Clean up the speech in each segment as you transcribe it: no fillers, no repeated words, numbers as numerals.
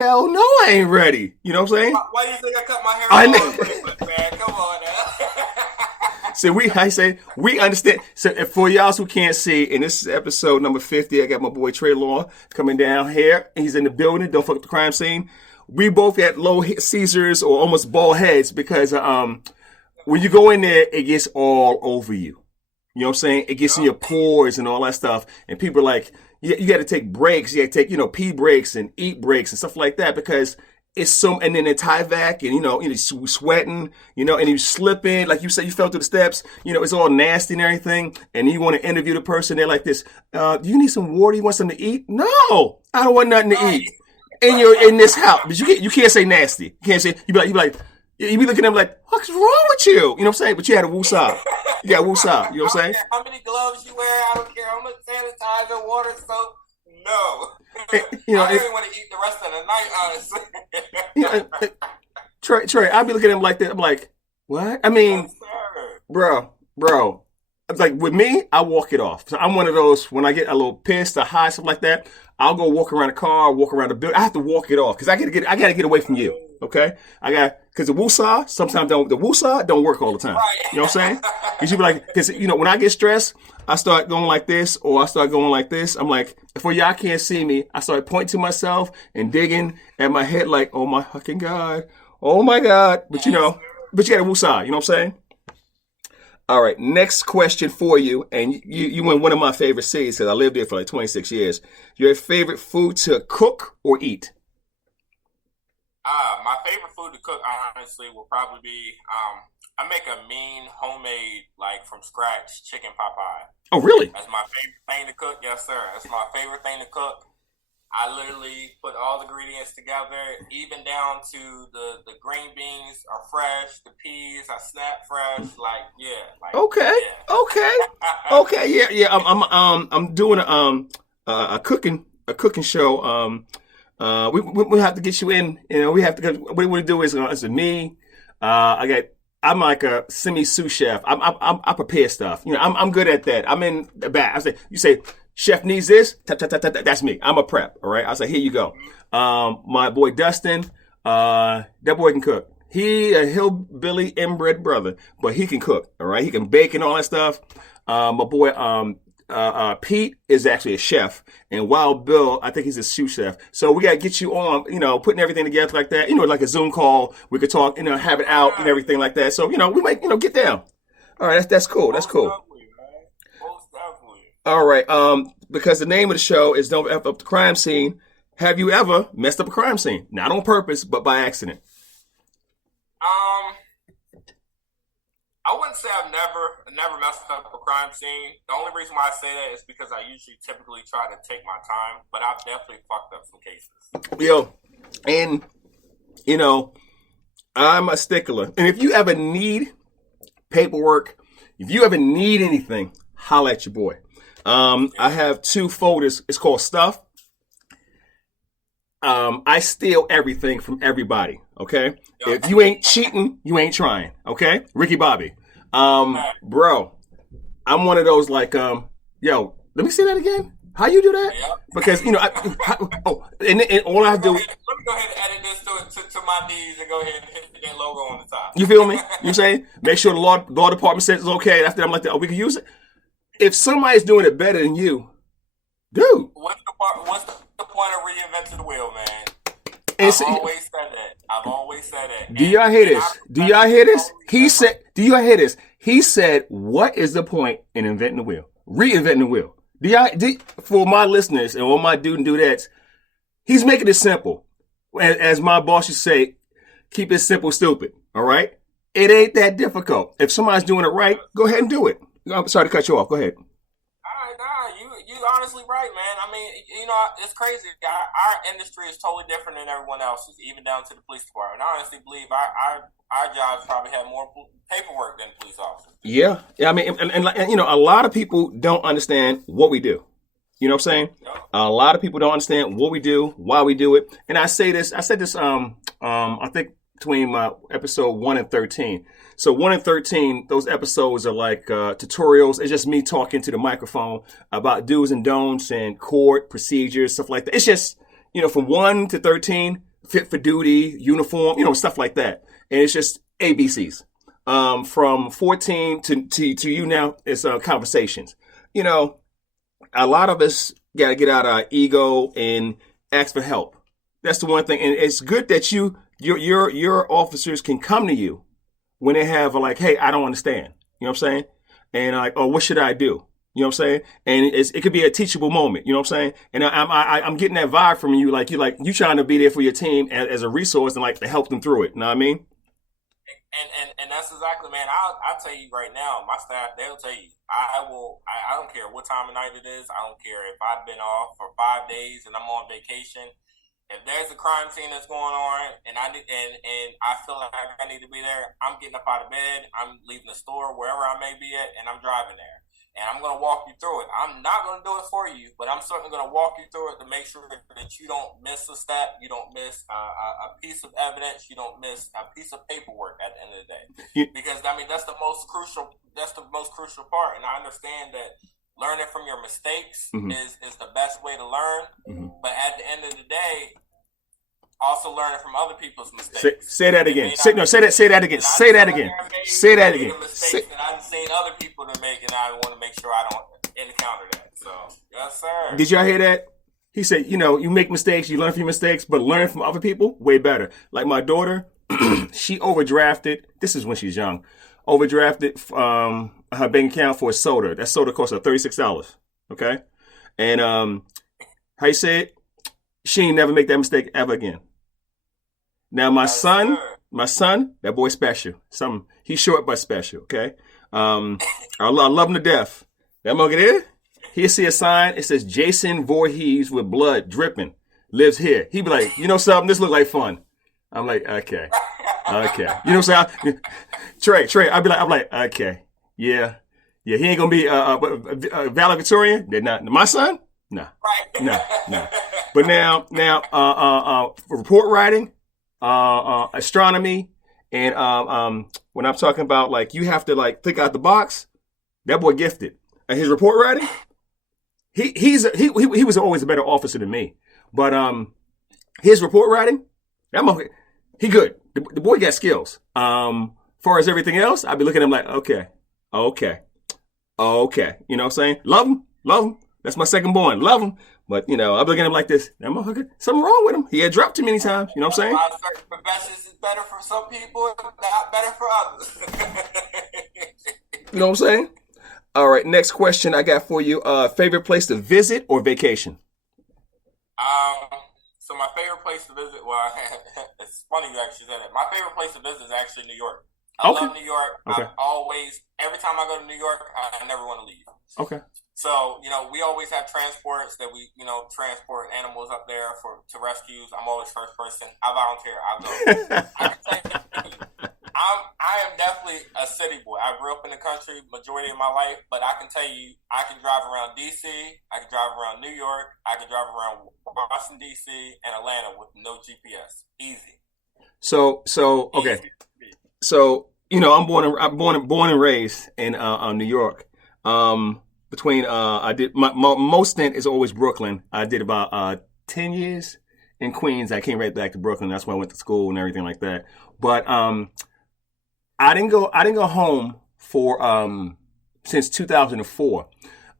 Hell no, I ain't ready. You know what I'm saying? Why do you think I cut my hair I all know. on Facebook, man? Come on now. So I say we understand. So for y'all who can't see, and this is episode number 50, I got my boy Tre Law coming down here. He's in the building. Don't fuck up the crime scene. We both got low Caesars or almost bald heads because when you go in there, it gets all over you. You know what I'm saying? It gets in your pores and all that stuff. And people are like, you got to take breaks. You got to take, pee breaks and eat breaks and stuff like that because it's so, and then the Tyvek and, you sweating, and you slipping, like you said, you fell through the steps, it's all nasty and everything. And you want to interview the person. They're like this, do you need some water? You want something to eat? No, I don't want nothing to eat. And you're in this house, but you can't say nasty. You can't say, you be like, you be looking at them like, what's wrong with you? You know what I'm saying? But you had a woosah. You got woosah. You know what I'm saying? How many gloves you wear? I don't care how much sanitizer, water, soap. No. I really want to eat the rest of the night, honestly. Trey, I be looking at him like that. I'm like, what? I mean, bro. It's like with me, I walk it off. So I'm one of those when I get a little pissed or high, something like that. I'll go walk around the car, walk around the building. I have to walk it off because I gotta get away from you. Okay, because the woosah sometimes don't work all the time. Right. You know what I'm saying? Because you be like, because when I get stressed, I start going like this or I start going like this. I'm like, for y'all can't see me, I start pointing to myself and digging at my head like, oh my fucking god, oh my god. But you got a woosah. You know what I'm saying? All right, next question for you, and you in one of my favorite cities because I lived there for like 26 years. Your favorite food to cook or eat? My favorite food to cook, honestly, will probably be I make a mean homemade, like from scratch, chicken pot pie. Oh, really? That's my favorite thing to cook. Yes, sir. That's my favorite thing to cook. I literally put all the ingredients together, even down to the green beans are fresh, the peas I snap fresh, Okay, yeah. I'm doing a cooking show. We have to get you in. We have to. What we want to do is it's me. I'm like a semi sous chef. I prepare stuff. I'm good at that. I'm in the back. You say. Chef needs this. That's me. I'm a prep. All right. I say, here you go. My boy Dustin, that boy can cook. He a hillbilly inbred brother, but he can cook. All right. He can bake and all that stuff. My boy Pete is actually a chef, and Wild Bill, I think he's a sous chef. So we gotta get you on, putting everything together like that. Like a Zoom call. We could talk, have it out and everything like that. So we might, get down. All right. That's cool. That's cool. All right. Because the name of the show is Don't F Up the Crime Scene. Have you ever messed up a crime scene? Not on purpose, but by accident. I wouldn't say I've never messed up a crime scene. The only reason why I say that is because I typically try to take my time, but I've definitely fucked up some cases. And I'm a stickler. And if you ever need paperwork, if you ever need anything, holla at your boy. I have 2 folders. It's called Stuff. I steal everything from everybody. Okay. Yep. If you ain't cheating, you ain't trying. Okay. Ricky Bobby. Bro, I'm one of those like, let me say that again. How you do that? Yep. Because, and all I do. Let me go ahead and edit this to my knees and go ahead and hit that logo on the top. You feel me? You saying? Make sure the law department says it's okay. After that, I'm like, we can use it. If somebody's doing it better than you, dude. What's the point of reinventing the wheel, man? I've always said that. Do y'all hear this? He said, do y'all hear this? He said, what is the point in inventing the wheel? Reinventing the wheel. For my listeners and all my dude and dudettes, he's making it simple. As my boss used to say, keep it simple, stupid. All right? It ain't that difficult. If somebody's doing it right, go ahead and do it. I'm sorry to cut you off. Go ahead. You honestly right, man. I mean, it's crazy. Our industry is totally different than everyone else's, even down to the police department. I honestly believe our jobs probably have more paperwork than police officers. Yeah. I mean, and a lot of people don't understand what we do. You know what I'm saying? Yep. A lot of people don't understand what we do, why we do it. And I said this, I think between my episode 1 and 13. So 1 and 13, those episodes are like tutorials. It's just me talking to the microphone about do's and don'ts and court procedures, stuff like that. It's just, from 1 to 13, fit for duty, uniform, stuff like that. And it's just ABCs. From 14 to you now, it's conversations. A lot of us got to get out our ego and ask for help. That's the one thing. And it's good that your officers can come to you when they have like, hey, I don't understand. You know what I'm saying? And like, oh, what should I do? You know what I'm saying? And it could be a teachable moment. You know what I'm saying? And I'm getting that vibe from you. Like you trying to be there for your team as a resource and like to help them through it. You know what I mean? And that's exactly, man. I'll tell you right now, my staff, they'll tell you. I don't care what time of night it is. I don't care if I've been off for 5 days and I'm on vacation. If there's a crime scene that's going on and I feel like I need to be there, I'm getting up out of bed. I'm leaving the store wherever I may be at, and I'm driving there. And I'm going to walk you through it. I'm not going to do it for you, but I'm certainly going to walk you through it to make sure that you don't miss a step, you don't miss a piece of evidence, you don't miss a piece of paperwork at the end of the day. Because that's the most crucial. That's the most crucial part. And I understand that learning from your mistakes is the best way to learn. But at the end of the day, also learning from other people's mistakes. Say that again. Say that again. Say that again. Say that again. Mistakes that I've seen other people to make, and I want to make sure I don't encounter that. So, yes, sir. Did y'all hear that? He said, you make mistakes, you learn from your mistakes, but learn from other people, way better. Like my daughter, she overdrafted. This is when she's young. Overdrafted her bank account for a soda. That soda cost her $36. Okay, and how you say it? She ain't never make that mistake ever again. Now my son, that boy special. He's short but special. Okay, I love him to death. That monkey there, he'll see a sign. It says Jason Voorhees with blood dripping lives here. He be like, something? This look like fun. I'm like, okay. You know what I'm saying? Trey. I'm like, okay, yeah. He ain't gonna be a valedictorian. They're not. My son, no. But now, report writing, astronomy, and when I'm talking about like you have to like think out the box, that boy gifted. And his report writing, he was always a better officer than me. But his report writing, he good. The boy got skills. Far as everything else, I'd be looking at him like, okay. You know what I'm saying? Love him. That's my second born. Love him. But, I'm looking at him like this. That motherfucker, something wrong with him. He had dropped too many times. You know what I'm saying? Certain professions is better for some people, not better for others. You know what I'm saying? All right, next question I got for you. Favorite place to visit or vacation? So my favorite place to visit, well, it's funny you actually said that. My favorite place to visit is actually New York. I love New York. Okay. Every time I go to New York, I never want to leave. Okay. So, we always have transports that we, transport animals up there to rescues. I'm always first person. I volunteer. I'll go. I can tell you, I am definitely a city boy. I grew up in the country majority of my life, but I can tell you, I can drive around D.C., I can drive around New York, I can drive around Washington, D.C., and Atlanta with no GPS. Easy. So okay. Easy. So, I'm born and raised in New York. Between I did my most stint is always Brooklyn. I did about 10 years in Queens. I came right back to Brooklyn. That's where I went to school and everything like that. But I didn't go home for since 2004.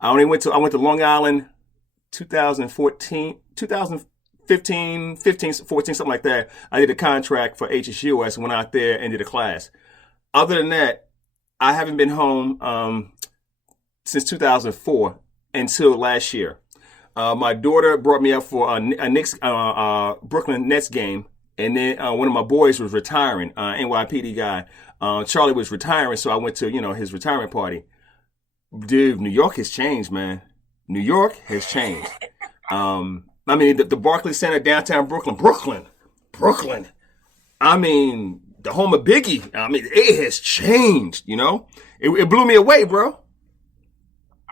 I went to Long Island 2015, 14, something like that. I did a contract for HSUS, went out there and did a class. Other than that, I haven't been home since 2004 until last year. My daughter brought me up for a Knicks, Brooklyn Nets game, and then one of my boys was retiring, NYPD guy. Charlie was retiring, so I went to his retirement party. Dude, New York has changed, man. New York has changed. The Barclays Center, downtown Brooklyn. I mean, the home of Biggie. It has changed. It blew me away, bro.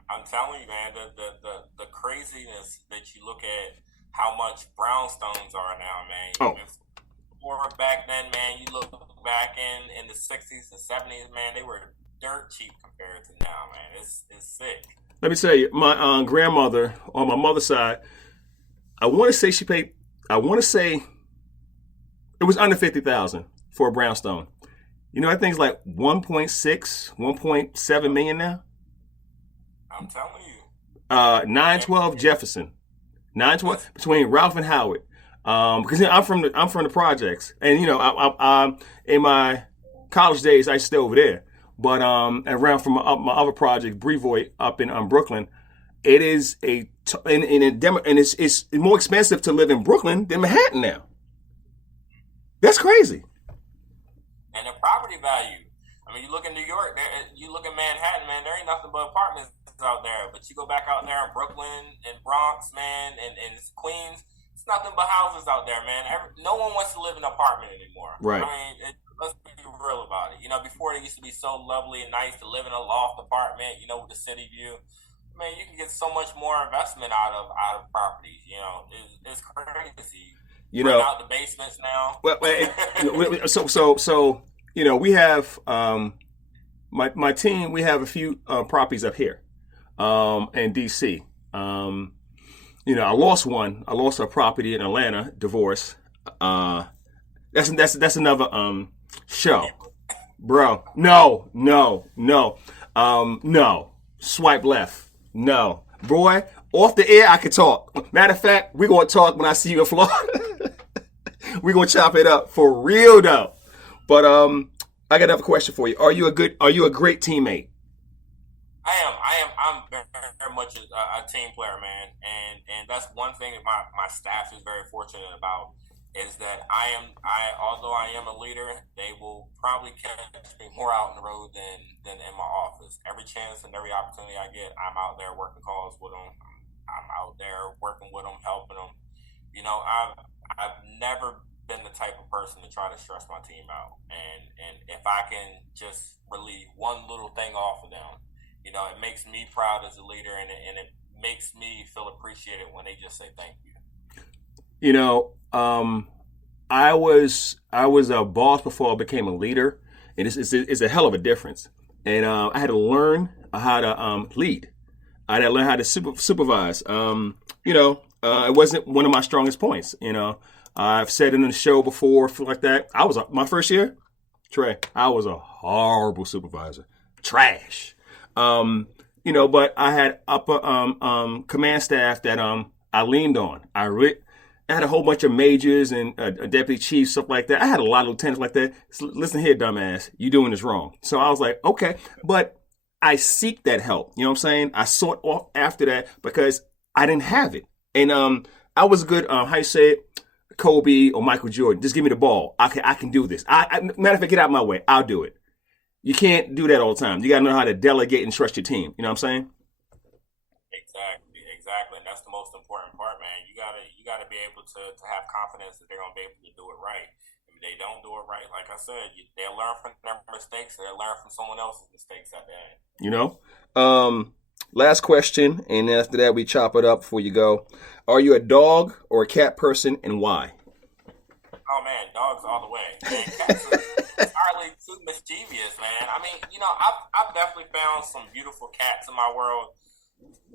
I'm telling you, man, the craziness that you look at how much brownstones are now, man. Or back then, man, you look back in the 60s and 70s, man, they were dirt cheap compared to now, man. It's sick. Let me tell you, my grandmother on my mother's side, I want to say was under 50,000 for a brownstone. You know, that thing's like 1.6, 1.7 million now. I'm telling you. 912 Jefferson, 912 between Ralph and Howard. Because I'm from the projects, and you know, I in my college days I used to stay over there. But around from my other project, Brevoort, up in Brooklyn, it is and it's more expensive to live in Brooklyn than Manhattan now. That's crazy. And the property value. I mean, you look in New York, you look in Manhattan, man, there ain't nothing but apartments out there. But you go back out there in Brooklyn and Bronx, man, and Queens, it's nothing but houses out there, man. No one wants to live in an apartment anymore. Right. I mean, let's be real about it. You know, before it used to be so lovely and nice to live in a loft apartment, you know, with the city view. Man, you can get so much more investment out of properties. You know, it's crazy. You know, out the basements now. Well, so you know, we have my team. We have a few properties up here in DC. You know, I lost one. I lost a property in Atlanta, divorce. That's another show, bro. No. Swipe left. No, boy. Off the air, I could talk. Matter of fact, we're gonna talk when I see you in Florida. We're gonna chop it up for real though. But I got another question for you. Are you a great teammate? I'm very much a team player, man, and that's one thing that my staff is very fortunate about is that although I am a leader, they will probably catch me more out on the road than in my office. Every chance and every opportunity I get, I'm out there working calls with them. I'm out there working with them, helping them. You know, I've never been the type of person to try to stress my team out, and if I can just relieve one little thing off of them, you know, it makes me proud as a leader, and it makes me feel appreciated when they just say thank you. You know, I was a boss before I became a leader, and it's a hell of a difference. And I had to learn how to lead. I had to learn how to supervise. You know, it wasn't one of my strongest points. You know, I've said it in the show before, like that. My first year, Trey, I was a horrible supervisor, trash. You know, but I had upper command staff that I leaned on. I had a whole bunch of majors and a deputy chief, stuff like that. I had a lot of lieutenants like that. So, listen here, dumbass, you doing this wrong. So I was like, okay, but I seek that help. You know what I'm saying? I sought off after that because I didn't have it. And I was a good, how you say it, Kobe or Michael Jordan. Just give me the ball. I can do this. Matter of fact, get out of my way. I'll do it. You can't do that all the time. You got to know how to delegate and trust your team. You know what I'm saying? Exactly. And that's the most important part, man. You gotta be able to have confidence that they're gonna be able to do it right. If they don't do it right, like I said, they'll learn from their mistakes, and they'll learn from someone else's mistakes at the end. You know? Last question, and after that we chop it up before you go. Are you a dog or a cat person, and why? Oh man, dogs all the way. Man, cats are hardly too mischievous, man. I mean, you know, I've definitely found some beautiful cats in my world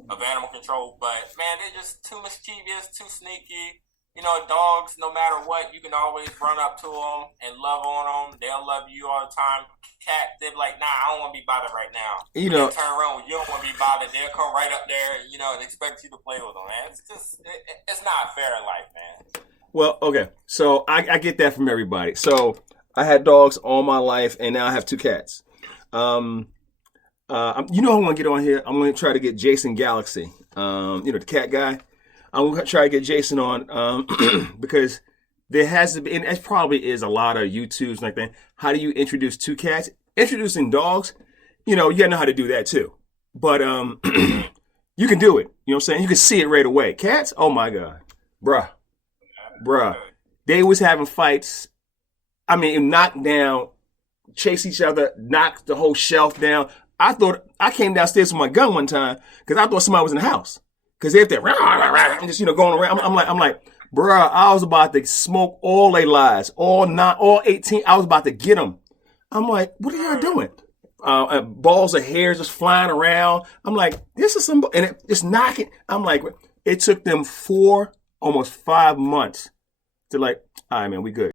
of animal control, but man, they're just too mischievous, too sneaky. You know, dogs, no matter what, you can always run up to them and love on them. They'll love you all the time. Cat, they're like, nah, I don't want to be bothered right now. You know, turn around when you don't want to be bothered. They'll come right up there, you know, and expect you to play with them, man. It's just, it's not fair in life, man. Well, okay, so I get that from everybody. So I had dogs all my life, and now I have two cats. You know, I'm gonna get on here. I'm gonna try to get Jason Galaxy. You know, the cat guy. I'm gonna try to get Jason on because there has to be, and it probably is a lot of YouTubes like that. How do you introduce two cats? Introducing dogs, you know, you gotta know how to do that too. But you can do it. You know what I'm saying? You can see it right away. Cats, oh my God, bruh, they was having fights. I mean, knock down, chase each other, knock the whole shelf down. I came downstairs with my gun one time because I thought somebody was in the house. Because they're there, just, you know, going around. I'm like, bruh, I was about to smoke all their lives, all 18. I was about to get them. I'm like, what are y'all doing? Balls of hair just flying around. I'm like, this is some, and it's knocking. I'm like, it took them almost 5 months to like, all right, man, we good.